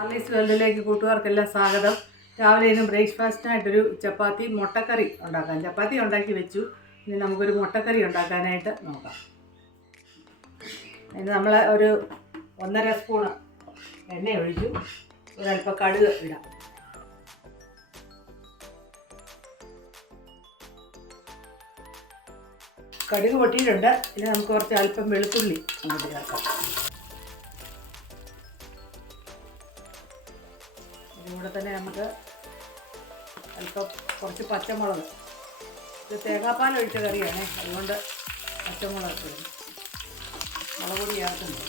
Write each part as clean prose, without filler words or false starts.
ആർലീസ് വേൾഡിലേക്ക് കൂട്ടുകാർക്കെല്ലാം സ്വാഗതം. രാവിലെ ഇന്ന് ബ്രേക്ക്ഫാസ്റ്റിനായിട്ടൊരു ചപ്പാത്തി മുട്ടക്കറി ഉണ്ടാക്കാം. ചപ്പാത്തി ഉണ്ടാക്കി വെച്ചു. ഇനി നമുക്കൊരു മുട്ടക്കറി ഉണ്ടാക്കാനായിട്ട് നോക്കാം. അതിന് നമ്മൾ ഒരു 1.5 സ്പൂണ് എണ്ണ ഒഴിച്ചു. ഒരല്പം കടുക് ഇടാം. കടുക് പൊട്ടിയിട്ടുണ്ട്. ഇനി നമുക്ക് കുറച്ച് അല്പം വെളുത്തുള്ളി അങ്ങോട്ട് ചേർക്കാം. ഇതിലൂടെ തന്നെ നമുക്ക് അല്പം കുറച്ച് പച്ചമുളക്, ഇത് തേങ്ങാപ്പാൽ ഒഴിച്ച കറിയാണ്, അതുകൊണ്ട് പച്ചമുളക് ഇടും. മുളക് പൊടി ചേർക്കുന്നില്ല.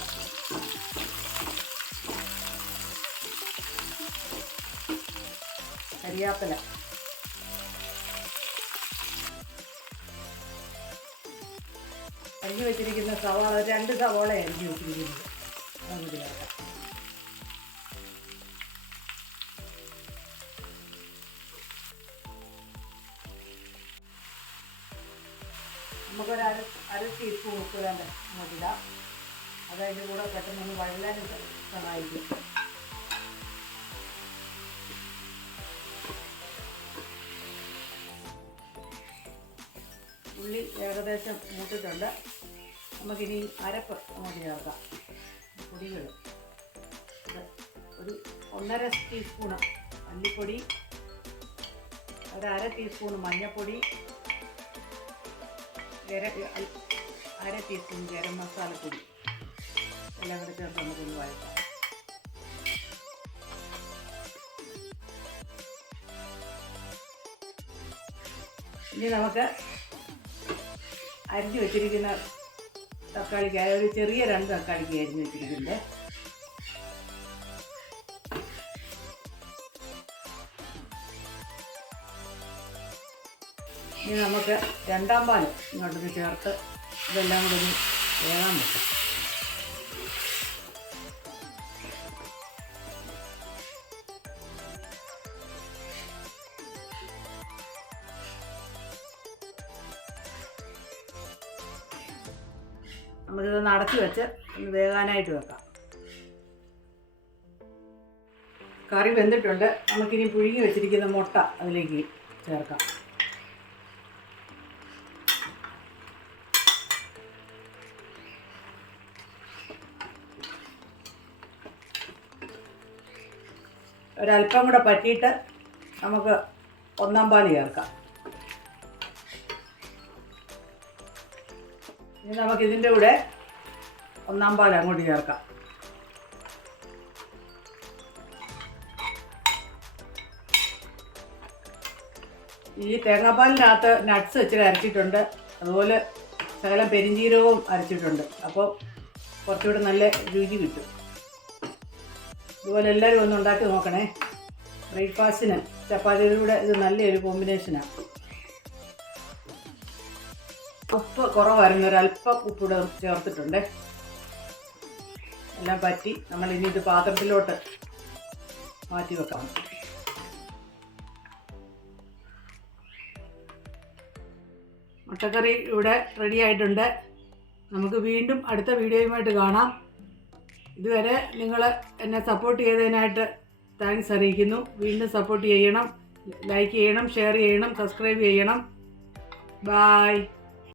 കരിയാപ്പില, അരിഞ്ഞു വെച്ചിരിക്കുന്ന സവാള, 2 സവാള അരിഞ്ഞു വെച്ചിരിക്കുന്നത് നമുക്ക് ചേർക്കാം. നമുക്കൊരു അര ടീസ്പൂൺ ഉപ്പ് വേണ്ട അങ്ങോട്ട് ഇടാം. അതതിൻ്റെ കൂടെ പെട്ടെന്ന് വഴലാനും സഹായിക്കും. ഉള്ളി ഏകദേശം മൂത്തിട്ടുണ്ട്. നമുക്കിനി അരപ്പ് അങ്ങോട്ട് ചേർക്കാം. പൊടികൾ ഒരു 1.5 ടീസ്പൂണ് മല്ലിപ്പൊടി, ഒരു അര ടീസ്പൂൺ മഞ്ഞൾപ്പൊടി, 1 ടീസ്പൂൺ ഗരം മസാലപ്പൊടി എല്ലാം കൂടെ ചേർത്ത് നമുക്കൊന്ന് വഴറ്റാം. ഇനി നമുക്ക് അരിഞ്ഞു വെച്ചിരിക്കുന്ന തക്കാളിക്ക്, ഒരു ചെറിയ 2 തക്കാളിക്ക് അരിഞ്ഞു വെച്ചിരിക്കുന്നത്, ഇനി നമുക്ക് 2ാം പാൽ ഇങ്ങോട്ടൊന്ന് ചേർത്ത് ഇതെല്ലാം കൂടെ ഒന്ന് വേകാൻ വെക്കാം. നമുക്കിതൊന്ന് അടച്ചു വെച്ച് ഒന്ന് വേകാനായിട്ട് വെക്കാം. കറി വെന്തിട്ടുണ്ട്. നമുക്കിനി പുഴുങ്ങി വെച്ചിരിക്കുന്ന മുട്ട അതിലേക്ക് ചേർക്കാം. ഒരല്പം കൂടെ പറ്റിയിട്ട് നമുക്ക് 1ാം പാൽ ചേർക്കാം. ഇനി നമുക്കിതിൻ്റെ കൂടെ 1ാം പാൽ അങ്ങോട്ട് ചേർക്കാം. ഈ തേങ്ങാപ്പാലിനകത്ത് നട്ട്സ് വെച്ച് അരച്ചിട്ടുണ്ട്. അതുപോലെ ശകലം പെരിഞ്ജീരകവും അരച്ചിട്ടുണ്ട്. അപ്പോൾ കുറച്ചുകൂടെ നല്ല രുചി കിട്ടും. ഇതുപോലെ എല്ലാവരും ഒന്ന് ഉണ്ടാക്കി നോക്കണേ. ബ്രേക്ക്ഫാസ്റ്റിന് ചപ്പാത്തിയുടെ ഇത് നല്ലൊരു കോമ്പിനേഷനാണ്. ഉപ്പ് കുറവായിരുന്നു, ഒരല്പം ഉപ്പിടെ ചേർത്തിട്ടുണ്ട്. എല്ലാം പറ്റി നമ്മളിനി ഇത് പാത്രത്തിലോട്ട് മാറ്റി വെക്കാം. മുട്ടക്കറി ഇവിടെ റെഡി ആയിട്ടുണ്ട്. നമുക്ക് വീണ്ടും അടുത്ത വീഡിയോയുമായിട്ട് കാണാം. ഇതുവരെ നിങ്ങൾ എന്നെ സപ്പോർട്ട് ചെയ്തതിനായിട്ട് താങ്ക്സ് അറിയിക്കുന്നു. വീണ്ടും സപ്പോർട്ട് ചെയ്യണം, ലൈക്ക് ചെയ്യണം, ഷെയർ ചെയ്യണം, സബ്സ്ക്രൈബ് ചെയ്യണം. ബായ്.